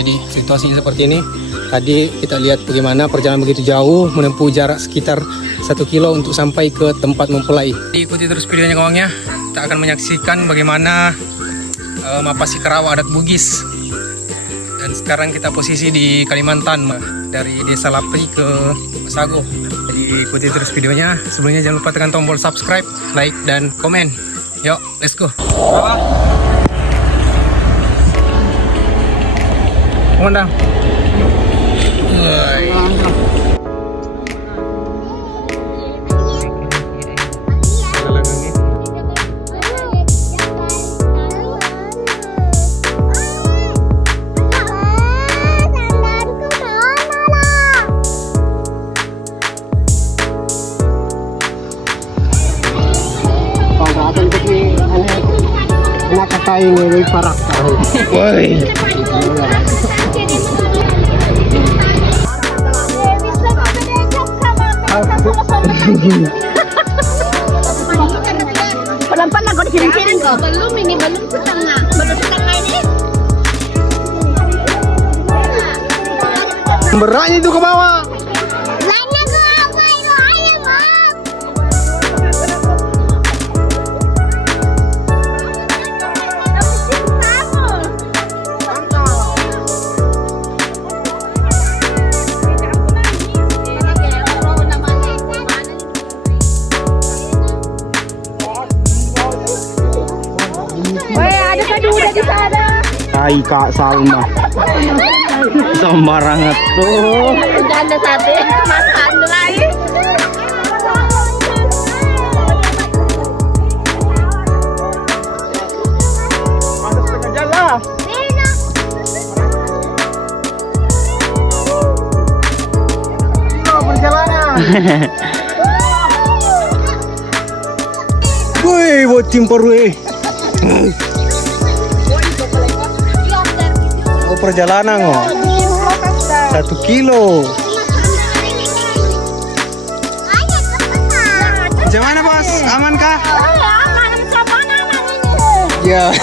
Jadi situasinya seperti ini. Tadi kita lihat bagaimana perjalanan begitu jauh, menempuh jarak sekitar 1 kilo untuk sampai ke tempat mempelai. Ikuti terus videonya kawannya. Kita akan menyaksikan bagaimana Mapasi Kerawa adat Bugis. Dan sekarang kita posisi di Kalimantan, dari Desa Lapri ke Sago. Jadi ikuti terus videonya. Sebelumnya jangan lupa tekan tombol subscribe, like, dan komen. Yuk, let's go. Komandang. Kain ini parak tahu. Woi. Pelan-pelan kau dikirim-kirim kau. Belum ini, belum setengah. Baru setengah ini. Beratnya itu ke bawah. Hai Kak Salma. Sembarangan tuh. Janda sate, makan lagi. Masuk tengah jalan. Perjalanan. Woi, buat timpor weh. Oh, perjalanan oh. 1 kilo. Gimana bos? Aman kah? Aman, aman ini. Ya.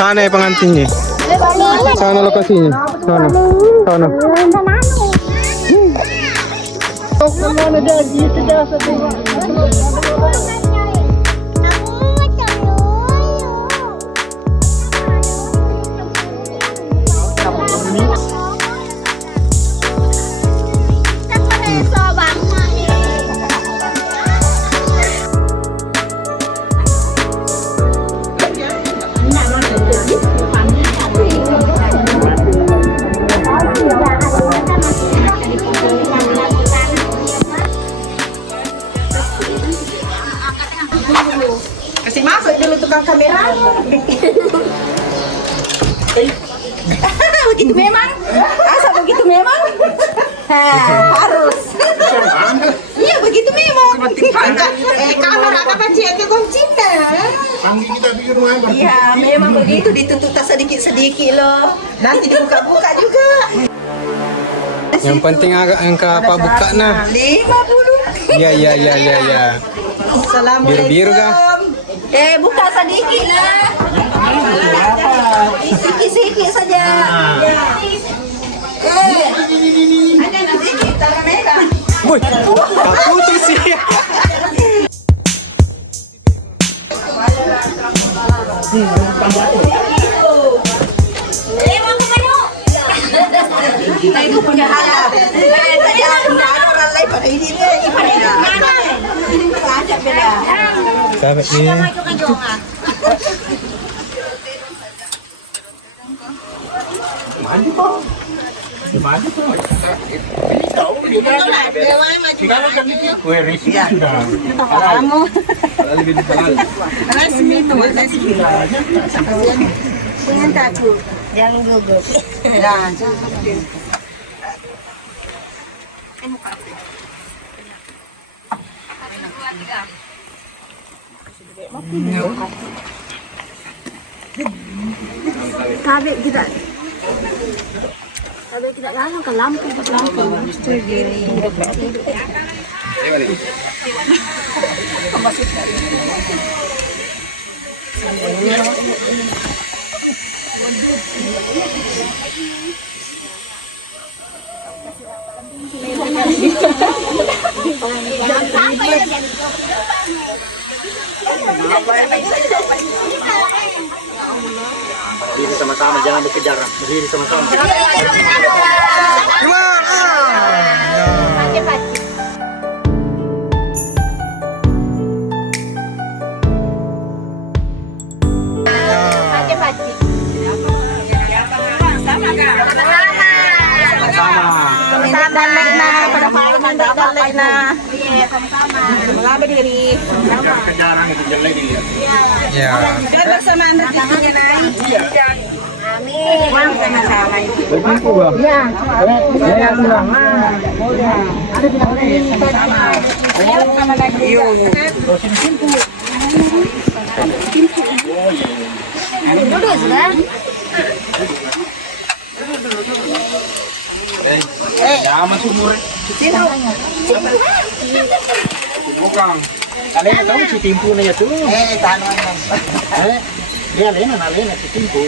Sana ya pengantinnya. Sana lokasinya. Sana. Sana. Kasih masuk dulu tukang kamera. Begitu memang. Asal begitu memang. Harus. Iya begitu memang. Kalau raka cek Cina. Iya memang begitu, ditutup sedikit loh. Nanti dibuka-buka juga. Yang penting agak angka apa buka nah. 50. Ya. Assalamualaikum. Biru-biru kah? Buka sedikit lah. Sedikit saja. Ada sedikit tangan mereka. Woi, tak putus sih. Kita itu punya halal. Tadi ada orang lain pada ini deh. Ini aja beda. Sahabat ini. Maju kok. Maju kok. Kue risi sudah. Kamu. Lebih dikenal. Resmi itu, resmi. Jangan takut, jangan gugup. Jangan. Kabel kita. Kabel kita langsung ke lampu. Berdiri sama-sama, jangan dikejar. Berdiri sama-sama. Kejaran itu jelek dilihat. Ya. Dan bersamaan rezekinya naik. Amin. Sama-sama itu. Ya. Sama lagi. Lurus kan? Jangan sumur. Bukan. Kalian tahu si timpu nih itu? Dia lena si timpu.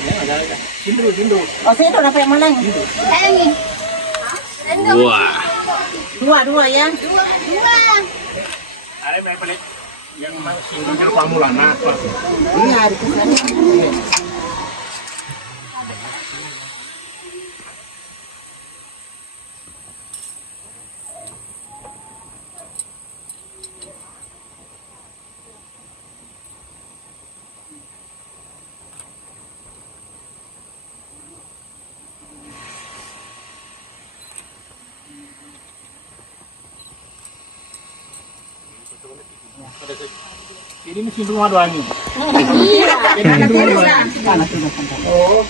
Tindu. Oh, saya udah dapat mulai. Dua ya. Ada berapa nih? Yang masih ngambil pamulana. Iya, ada kesana. Ini mesin rumah doang ini. Iya. Oh.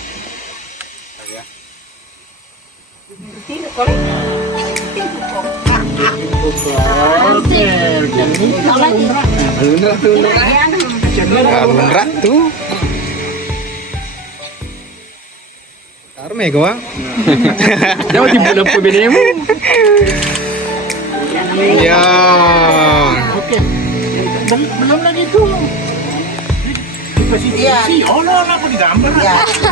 Berat tuh. Arme gua. Jangan dibunuh pembinemu. Ya. Oke. Belum lagi tuh. Iya. Oh, aku digambar.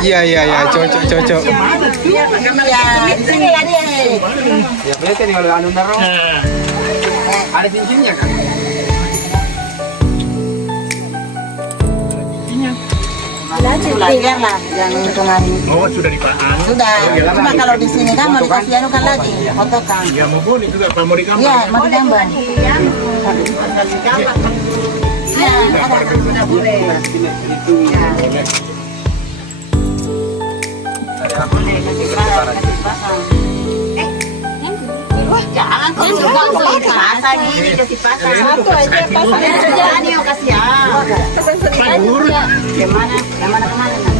Iya, cocok. Iya, di sini ya dia. Ya, berarti nih kalau anu naro. Ada cincinnya kan? Belajar lah yang kemarin. Oh, sudah dipaham. Sudah. Cuma kalau di sini kan mau dikasih anu kan lagi, foto kan. Ya mau boleh juga, apa mau digambar? Iya, mau digambar. Iya, sudah boleh. Jangan kok pasang ini kasih pasang. Satu aja pasang. Kerjaan yang kasih ya. Pasang sendiri aja. Kemana nanti?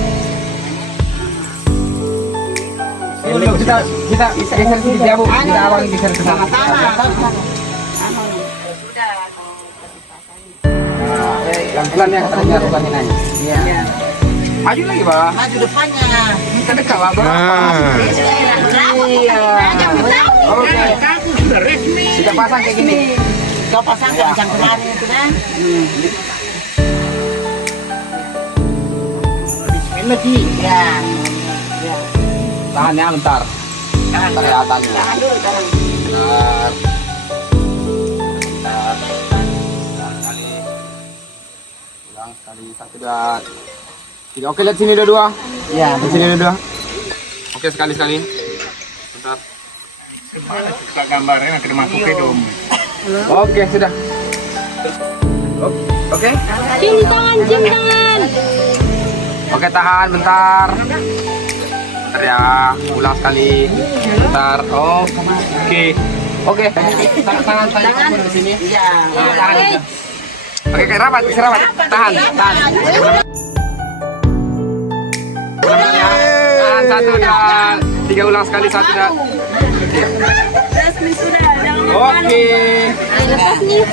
Kita geser sedikit ya Bu. Kita awal geser ke sana. Sama-sama. Pelan-pelan ya katanya rupanya nanya. Iya. Maju lagi, Pak. Maju depannya. Kita dekat lah, Bang. Iya. Oke. Sudah resmi. Kita pasang kayak gini. Kau pasang yang kemarin itu kan? Lagi. Ya. Tahan ya bentar. Kelihatannya. Tahan dulu, tahan. Bentar. Sekali. Ulang sekali. Satu, dua. Tiga. Oke, lihat sini dua. Ya, Di sini dua. Oke, sekali. Bentar. Kita gambarnya nanti masuk ke dom. Oke, sudah. Oke. Cium tangan. Oke, tahan bentar. Bentar ya, ulang sekali. Bentar. Oke. Tangan di sini. Iya. Tahan. Oke, kayak rapat, bisa rapat. Tahan. Ulang ya. Tahan, satu dan tiga, ulang sekali, satu dan. Resmi sudah. Jangan Oke. lepas nih.